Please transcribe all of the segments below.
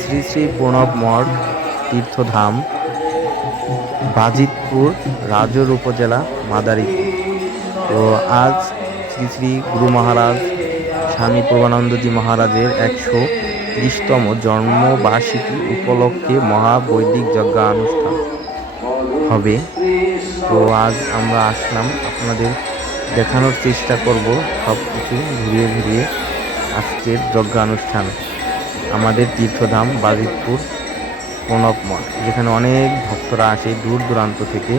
শ্রী শ্রী প্রণব মঠ তীর্থধাম, বাজিতপুর, রাজোর উপজেলা, মাদারীপুর। তো আজ শ্রী শ্রী গুরু মহারাজ স্বামী প্রভানন্দজি মহারাজের 130তম জন্মবার্ষিকী উপলক্ষে মহাবৈদিক যজ্ঞানুষ্ঠান হবে। তো আজ আমরা আসলাম, আপনাদের দেখানোর চেষ্টা করব সব কিছু ঘুরিয়ে ঘুরিয়ে আজকের যজ্ঞানুষ্ঠান। আমাদের তীর্থধাম বাজিতপুর প্রণব মঠ, যেখানে অনেক ভক্তরা আসে দূর দূরান্ত থেকে।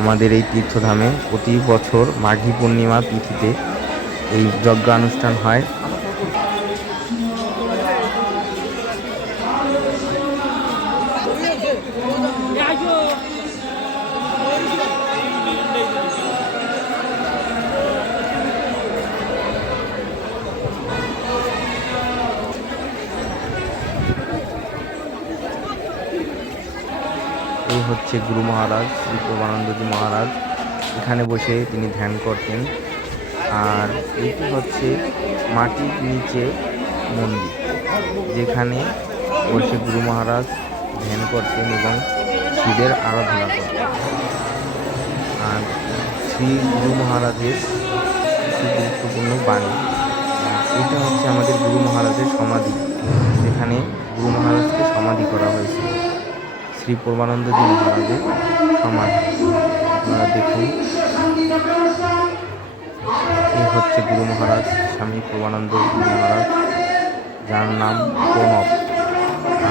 আমাদের এই তীর্থধামে প্রতি বছর মাঘী পূর্ণিমা তিথিতে এই যজ্ঞানুষ্ঠান হয়। এই হচ্ছে গুরু মহারাজ শ্রী প্রভানন্দজি মহারাজ, এখানে বসে তিনি ধ্যান করতেন। আর এটি হচ্ছে মাটির নিচে মন্দির, যেখানে বসে গুরু মহারাজ ধ্যান করতেন এবং শিবের আরাধনা করতেন। আর শ্রী গুরু মহারাজের কিছু গুরুত্বপূর্ণ বাণী। এটা হচ্ছে আমাদের গুরু মহারাজের সমাধি, যেখানে গুরু মহারাজকে সমাধি করা হয়েছিল। শ্রী প্রভানন্দজি মহারাজের সমাধি আপনারা দেখুন। এই হচ্ছে গুরু মহারাজ স্বামী প্রভানন্দজি মহারাজ, যার নাম প্রণব।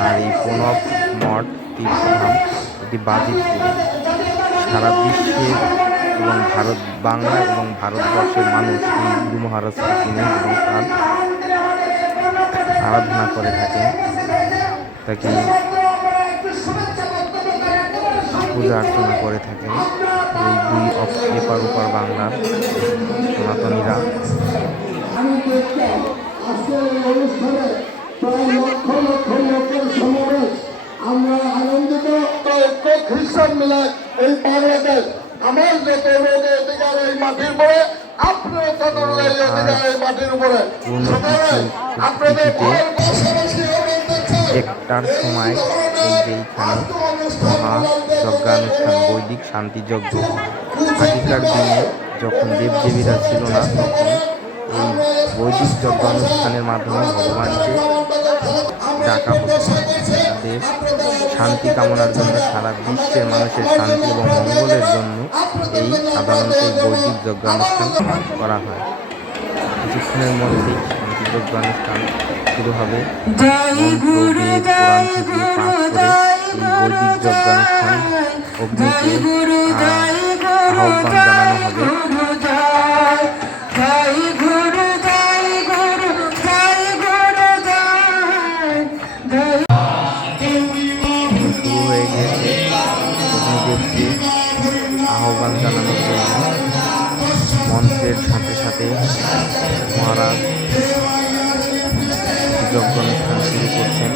আর এই প্রণব মঠ তীর্থধাম এটি বাজিতপুরে। সারা বিশ্বের এবং বাংলা এবং ভারতবর্ষের মানুষ এই গুরু মহারাজকে চিনেন এবং তার আরাধনা করে থাকেন, তাকে পূজা অর্চনা করে থাকেন এই দুই এপার ওপার বাংলার সনাতনীরা। আমরা আনন্দিত খ্রিস্টান মিলাদ এই বাংলাদেশ আমার যত রোগে অধিকার এই মাটির উপরে, আপনার তত রোগের অধিকার এই মাটির উপরে। একটার সময় এই যে এইখানে মহাযজ্ঞানুষ্ঠান, বৈদিক শান্তি যজ্ঞ। আগেকার দিনে যখন দেবদেবীরা ছিল না, তখন এই বৈদিক যজ্ঞানুষ্ঠানের মাধ্যমে ভগবানকে ডাকা হতো। তাদের শান্তি কামনার জন্য, সারা বিশ্বের মানুষের শান্তি এবং মঙ্গলের জন্য এই সাধারণত এই বৈদিক যজ্ঞানুষ্ঠান করা হয়। কিছুক্ষণের মধ্যেই শান্তি যজ্ঞানুষ্ঠান শুরু হবে। মন্ত্র, বেদ, পুরাণ থেকে পাঠ করে এই বৈদিক যজ্ঞানুষ্ঠান অগ্নিকে আহ্বান জানানো হবে। শুরু হয়ে গেছে অগ্নিদেবকে আহ্বান জানানোর জন্য। মন্ত্রের সাথে সাথে মহারাজ যজ্ঞানুষ্ঠান শুরু করছেন।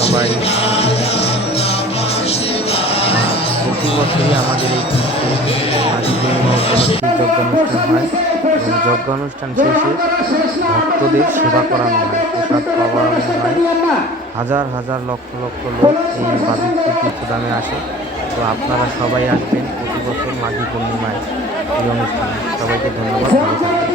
সবাই প্রতি বছরই আমাদের এই মাঘী পূর্ণিমা উপলক্ষে যজ্ঞানুষ্ঠান হয় এবং যজ্ঞানুষ্ঠান শেষে ভক্তদের সেবা করানো হয়, প্রসাদ খাওয়ানো হয়। হাজার হাজার লক্ষ লক্ষ লোক এই পবিত্র তীর্থধামে আসে। তো আপনারা সবাই আসবেন প্রতি বছর মাঘী পূর্ণিমায় এই অনুষ্ঠানে। সবাইকে ধন্যবাদ, ভালো থাকবেন।